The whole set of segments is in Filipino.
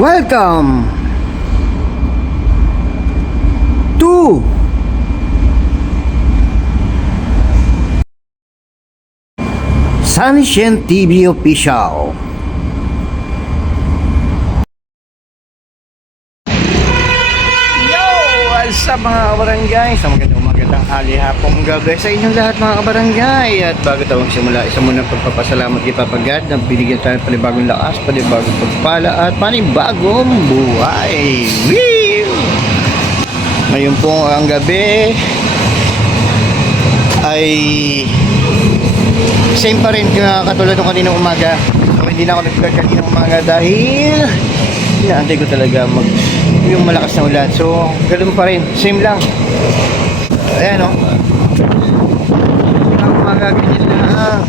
Welcome to Sunshine TV Official. Yo! What's up mga kabarangay? Sa magandang hapong gabi sa inyong lahat mga kabarangay. At bago tayo magsimula, isa muna pagpapasalamat kay Papa God na binigyan tayo ng panibagong lakas, panibagong pagpala at panibagong buhay. Woo! Ngayon po ang gabi ay same pa rin katulad ng kaninang umaga. So hindi na ako nag-vlog kaninang umaga dahil inaantay ko talaga yung malakas na ulan. So ganoon pa rin, same lang. Ayan o, ang umaga ganyan lang.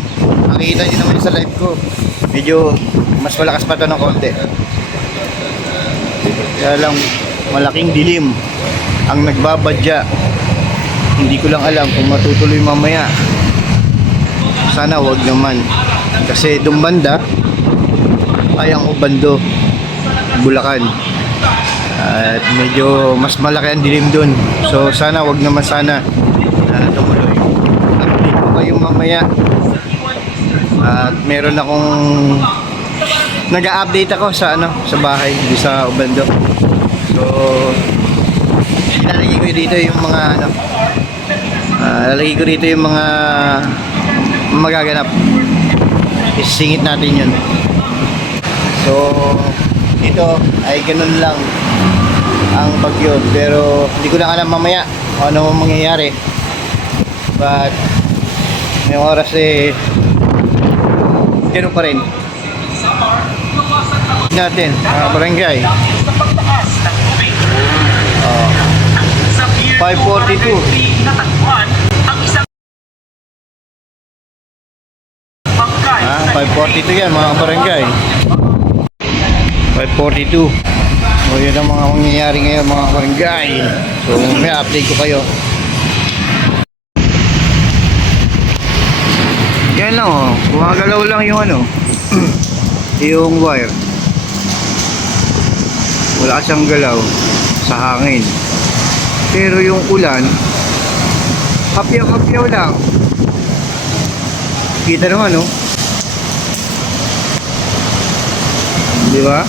Makikita nyo naman sa live ko, medyo mas malakas pa ito ng konti. Kaya lang malaking dilim ang nagbabadya. Hindi ko lang alam kung matutuloy mamaya. Sana wag naman, kasi dumbanda ay ang Ubando, Bulacan, at medyo mas malaki ang dilim dun. So sana wag naman sana tumuloy. Update ko kayo mamaya. At meron akong nag-a-update ako sa sa bahay di sa Ubando. So ilalagay ko dito yung mga lalagay ko dito yung mga magaganap. Isingit natin yun. So ito ay ganun lang ang bagyo, pero hindi ko lang alam mamaya kung ano mangyayari. But may oras ganun pa rin natin mga barangay. 542 542 yan mga barangay. 542. So yun ang mga mangyayari ngayon mga barangay. So may update ko kayo. Yan lang oh, gumagalaw lang yung yung wire. Wala siyang galaw sa hangin. Pero yung ulan hapyaw-hapyaw lang. Kita naman oh. Di ba?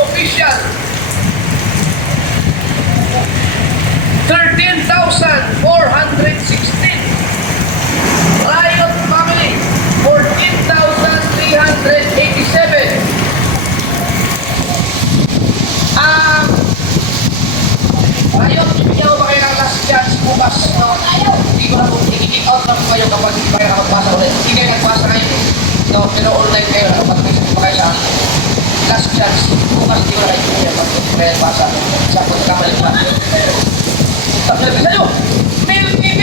Official 13,416. Riot Family 14,387. Riot, bigyan ba kayo ng last chance bukas? Hindi ko na kung i-kick out na kayo kapag hindi kayo nakapasa ulit. Hindi kayo nagpasa ngayon. No, pero online kayo kapag may pa kayo sa last chance. Bukas di ko na kayo kapag may pasa. Sa pagkakamali pa. Tapos sa'yo, Mail TV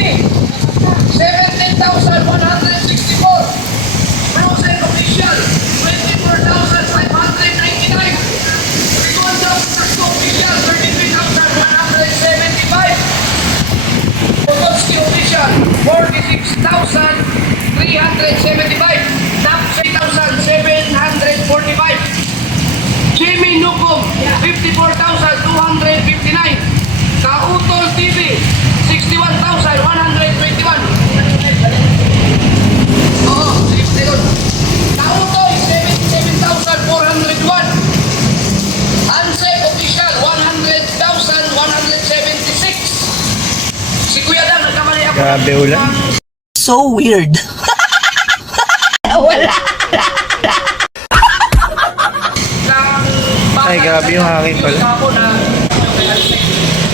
17,164. Frozen Official 24,599. Reconciled Saxo Official 33,175. Pototski Official 46,375. Napsay Digicom, 54,259. Kautol TV, 61,121. Oo, sige po tayo. Kautoy, 77,401. Ansek Official, 100,176. Si Kuya Dan, nagkamali ako. Grabe ulan. So weird. Ay, grabe yung hangin pala.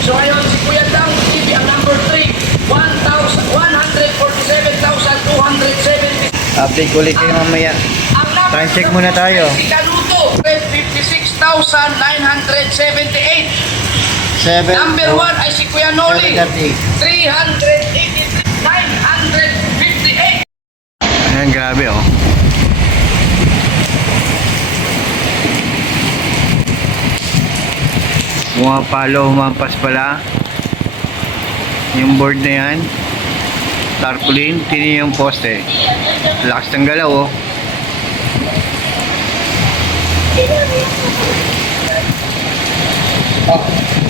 So ngayon, si Kuya Dang TV ang number 3, 147,270. Update ko ulit kayo mamaya. Ang number Time check muna tayo. Si Canuto, 56,978. 7. Number 1 ay si Kuya Noli, 7:30. 383,958. Ayan, grabe oh. Pumapalo, humampas pala. Yung board na yan. Tarpaulin, tini yung poste. Lakas ng galaw oh.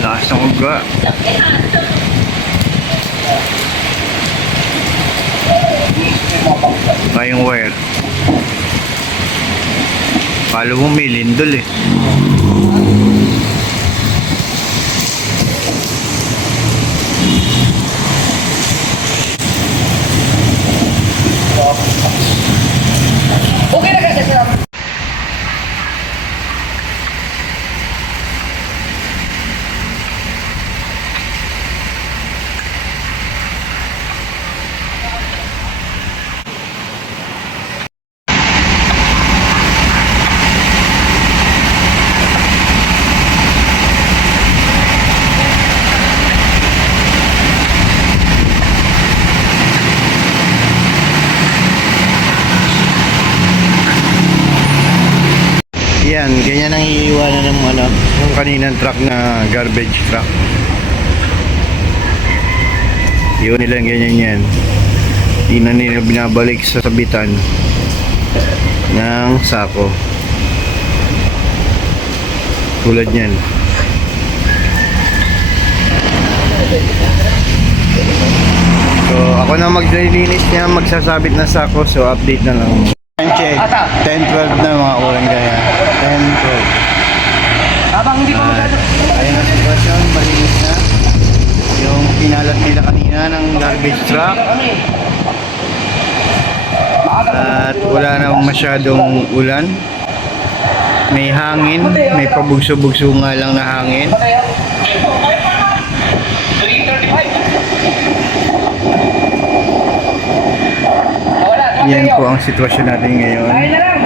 Lakas ng uga. Yung wire. Palo mo may lindol eh. Okay na kasi sir. Yan, ganyan ang iiwanan ng yung kaninang truck na garbage truck. Yun nilang ganyan yan. Hindi na nila binabalik sa sabitan ng sako. Tulad yan. So, ako na maglilinis niya, magsasabit ng sako. So, update na lang. Time check. 10-12 na mga ulang gaya. 10-12. Habang hindi ko masyado. Ayun ang sitwasyon, malinis na. Yung kinalat nila kanina ng garbage truck. At wala namang masyadong ulan. May hangin, may pabugso-bugso nga lang na hangin. 335. Yan po ang sitwasyon natin ngayon. Ay na lang.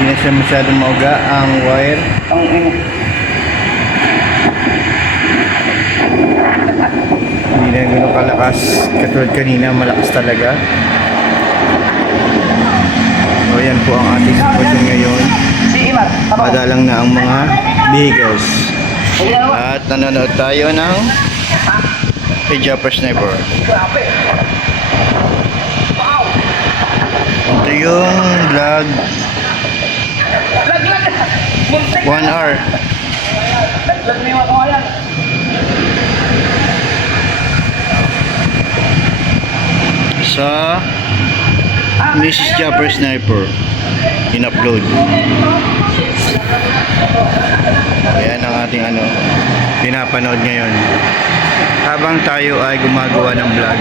Hindi na siya masyadong mauga ang wire. Hindi na gano'ng kalakas. Katulad kanina, malakas talaga. So yan po ang ating sitwasyon ngayon. Si Imar. Madalang na ang mga vehicles. At nanonood tayo ng Jumper Sniper. Grabe. Wow. Ito yung vlog Laglag. Muntik. 1 hour. Laglag na yung makawalan. Sa Mrs. Jumper Sniper in-upload. Ayan ang ating pinapanood ngayon habang tayo ay gumagawa ng vlog.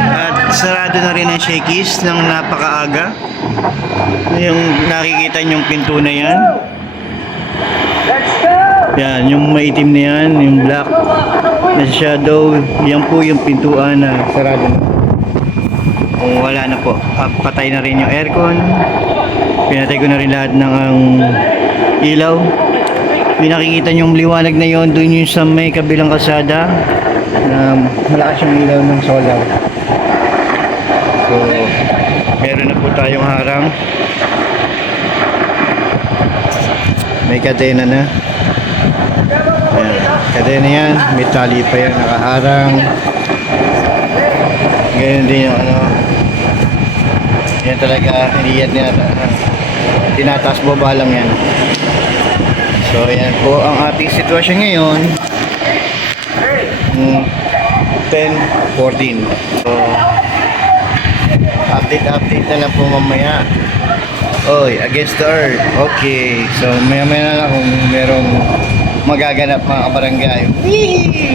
At sarado na rin ang Shakey's ng napakaaga. Yung nakikita niyong pinto na yan. Yan, yung maitim na yan, yung black na shadow, yan po yung pintuan na sarado na. Kung wala na po, patay na rin yung aircon. Pinatay ko na rin lahat ng ilaw. Pinakikita yung liwanag na yon, doon yung sa may kabilang kalsada na malakas yung ilaw ng solar. So, meron na po tayong harang. May kadena na. Ayan, kadena yan, may tali pa yan, nakaharang. Ganyan din yung yan talaga, iniyan nila Tinataas baba lang yan. So ayan po ang ating sitwasyon ngayon. 10:14. So update na lang po mamaya. Oy, against the earth. Okay. So maya na lang kung merong magaganap mga kabarangay. Whee!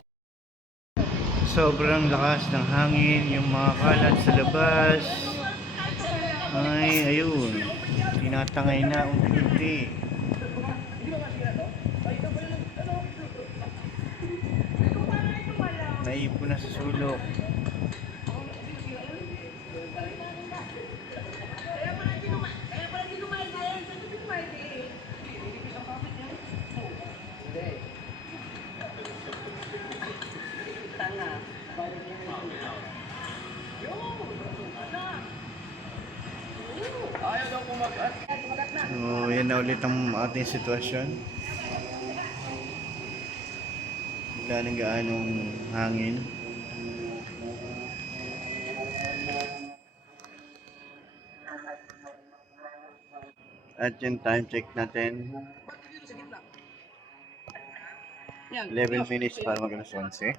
Sobrang lakas ng hangin, yung mga kalat sa labas. Ay, ayun. Tinatangay na unti. Naipon na sa sulok. So, yan na ulit ang ating sitwasyon. Wala nang gaanong hangin. At yung time check natin, 11 minutes para mag-alas 11.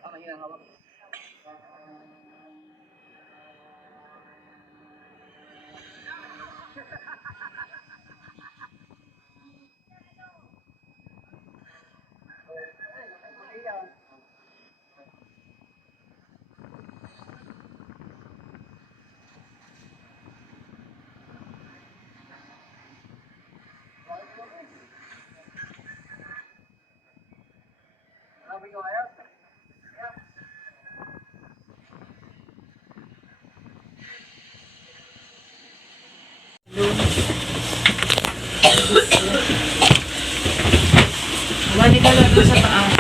Balik ka lang doon sa taas.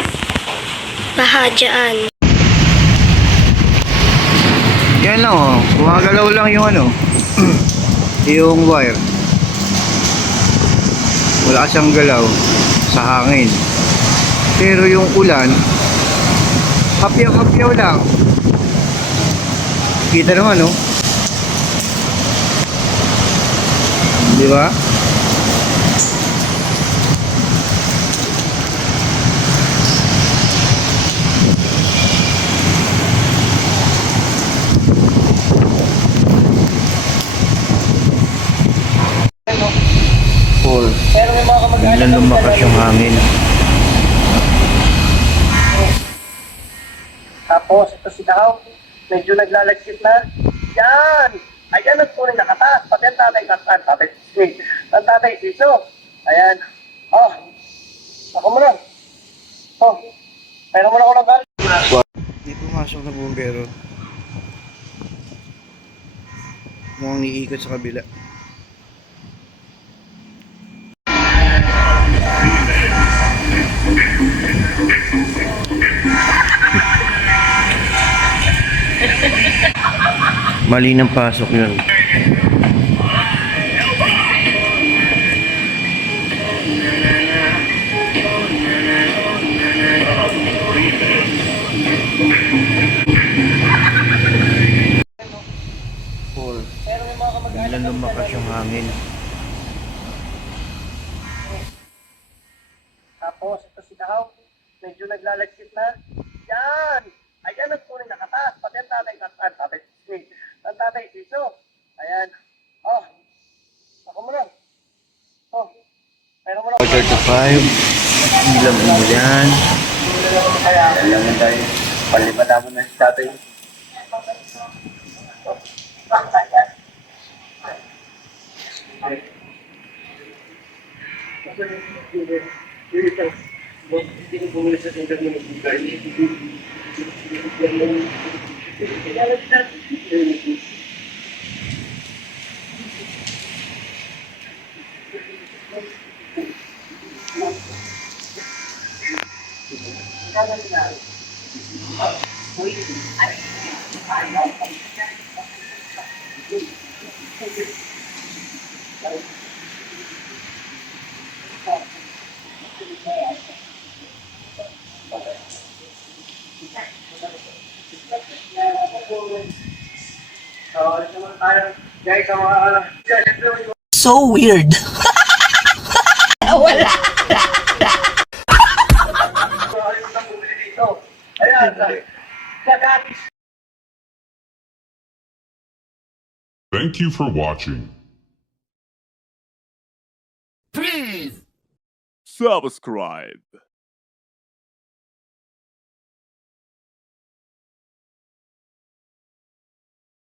Baha dyan. Yan lang oh, gumagalaw lang yung ano, yung wire. Wala siyang galaw sa hangin. Pero yung ulan, hapyaw-hapyaw lang. Kita naman oh. Di ba? Full. Pero may mga kamag-anak Biglang lumakas yung hangin. Tapos, ito si Daw, medyo naglalagkit na. Yan! Ayan ang tunay na kata. Pati ang tatay dito. Ayan. Oh, ako mo na. Oh, pero mo na ako ng galing. Hindi pumasok na bumbero. Mukhang iikot sa kabila. Mali ng pasok yun. Full. Pero may mga kamag-anak Biglang lumakas yung hangin. Tapos, ito si Daw, medyo naglalagkit na. Yan! Ayan ang tunay na kata. Pati ang tatay dito. Ayan. Oh, ako mo na. Oh, pero mo na. Quarter to 5. Bilang umulan. Alam mo tayo. Palipad mo na si tatay. So, ito naman tayo. Guys, ang mga So weird. muli. Thank you for watching. Subscribe.